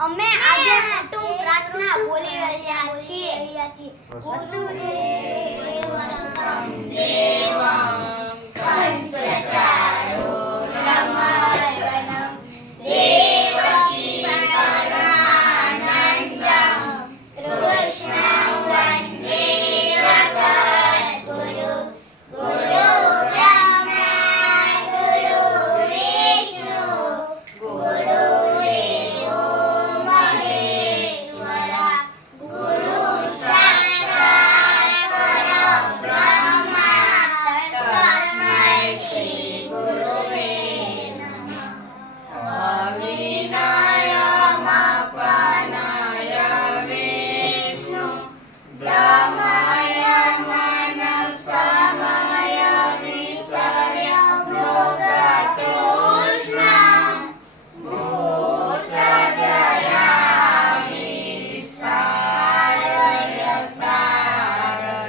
અમે આજે કુટુંબ પ્રાર્થના બોલી રહ્યા છીએ. વસુદેવસુતં દેવં કંસચાણૂરમર્દનમ દેવકી પરમાનંદમ કૃષ્ણં વંદે જગદ્ગુરુ. ગુરુ બ્રહ્મા ગુરુ વિષ્ણુ ગુરુદેવો મહેશ્વરા ગુરુ સાક્ષાત પરબ્રહ્મા તસ્મૈ શ્રી ગુરવે નમઃ. અવિનયમપનય વિષ્ણુ બ્રહ્મય મનસમય વિષય મૃગતૃષ્ણા ભૂતદયામિષારયતારય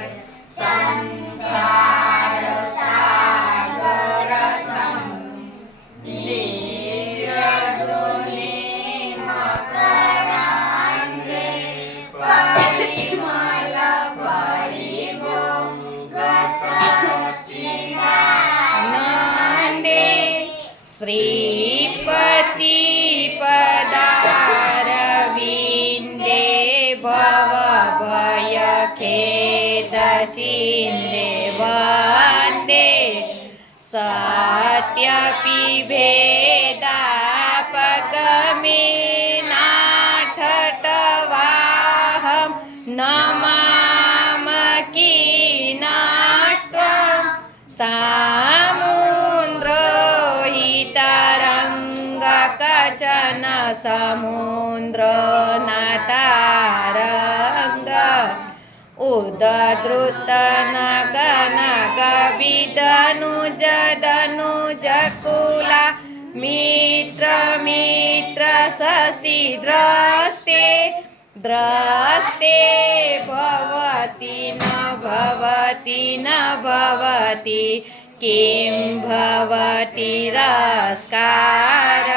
સંસારસાગરતમ દિવ્યધુનિમકરાન્તે પરિમલપરિભોગસચ્ચિદાનંદે શ્રીપતિ પદારવિંદે ભવભયખેદચિંદે વંદે સત્યપિભેદાપગમિનાથટવાહં નમામકીનાસ્ત્વં સામુદ્રોહિતરંગકચન સમુદ્રનાતારંગ ઉદદ્રુતનગનગવિદનુજદનુજકુલા મિત્ર શશિ દ્રષ્ટે દ્રષ્ટે ભવતિ ન ભવતિ કિં ભવતિ રસ્કાર.